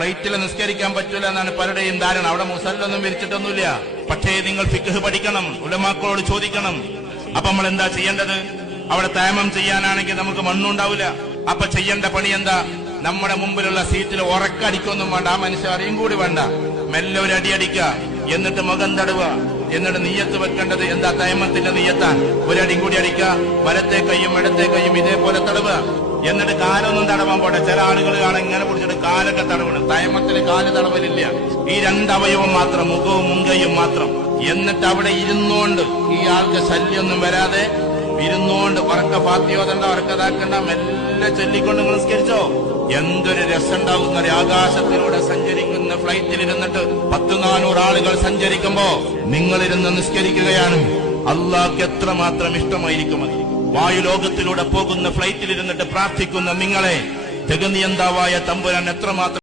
ഫ്ലൈറ്റിൽ നിസ്കരിക്കാൻ പറ്റൂല എന്നാണ് പലരുടെയും ധാരണ. അവിടെ മുസല്ലൊന്നും വിരിച്ചിട്ടൊന്നുമില്ല. പക്ഷേ നിങ്ങൾ ഫിഖ് പഠിക്കണം, ഉലമാക്കളോട് ചോദിക്കണം. അപ്പൊ നമ്മൾ എന്താ ചെയ്യേണ്ടത്? അവിടെ തയമ്മം ചെയ്യാനാണെങ്കിൽ നമുക്ക് മണ്ണുണ്ടാവില്ല. അപ്പൊ ചെയ്യേണ്ട പണി എന്താ? നമ്മുടെ മുമ്പിലുള്ള സീറ്റിൽ ഉറക്കടിക്കൊന്നും വേണ്ട, ആ മനുഷ്യൻ അറിയും കൂടി വേണ്ട, മെല്ലെ ഒരു അടിയടിക്കുക, എന്നിട്ട് മുഖം തടവുക, എന്നിട്ട് നീയത്ത് വെക്കേണ്ടത് എന്താ? തയമ്മത്തിന്റെ നീയത്താൻ. ഒരടിയും കൂടി അടിക്കുക, വലത്തെ കൈയും ഇടത്തെ കൈയും ഇതേപോലെ തടവുക. എന്നിട്ട് കാലൊന്നും തടവാൻ പോട്ടെ. ചില ആളുകൾ കാണാൻ ഇങ്ങനെ പിടിച്ചിട്ട് കാലൊക്കെ തടവണം. തയമ്മത്തിന് കാല് തടവലില്ല. ഈ രണ്ടവയവം മാത്രം, മുഖവും മുങ്കയും മാത്രം. എന്നിട്ട് അവിടെ ഇരുന്നോണ്ട്, ഈ ആൾക്ക് ശല്യമൊന്നും വരാതെ ഇരുന്നോണ്ട് ഉറക്ക ഫാത്തിയോതണ്ട, ഉറക്കതാക്കണ്ട, മെല്ലെ ചൊല്ലിക്കൊണ്ട് നിസ്കരിച്ചോ. എന്തൊരു രസമുണ്ടാകുന്ന ആകാശത്തിലൂടെ സഞ്ചരിക്കുന്ന ഫ്ലൈറ്റിലിരുന്നിട്ട് 100-400 ആളുകൾ സഞ്ചരിക്കുമ്പോ നിങ്ങളിരുന്ന് നിസ്കരിക്കുകയാണ്. അള്ളാഹ്ക്ക് എത്രമാത്രം ഇഷ്ടമായിരിക്കും അത്. വായുലോകത്തിലൂടെ പോകുന്ന ഫ്ലൈറ്റിലിരുന്നിട്ട് പ്രാർത്ഥിക്കുന്ന നിങ്ങളെ ജഗനിയന്താവായ തമ്പുരാൻ എത്രമാത്രം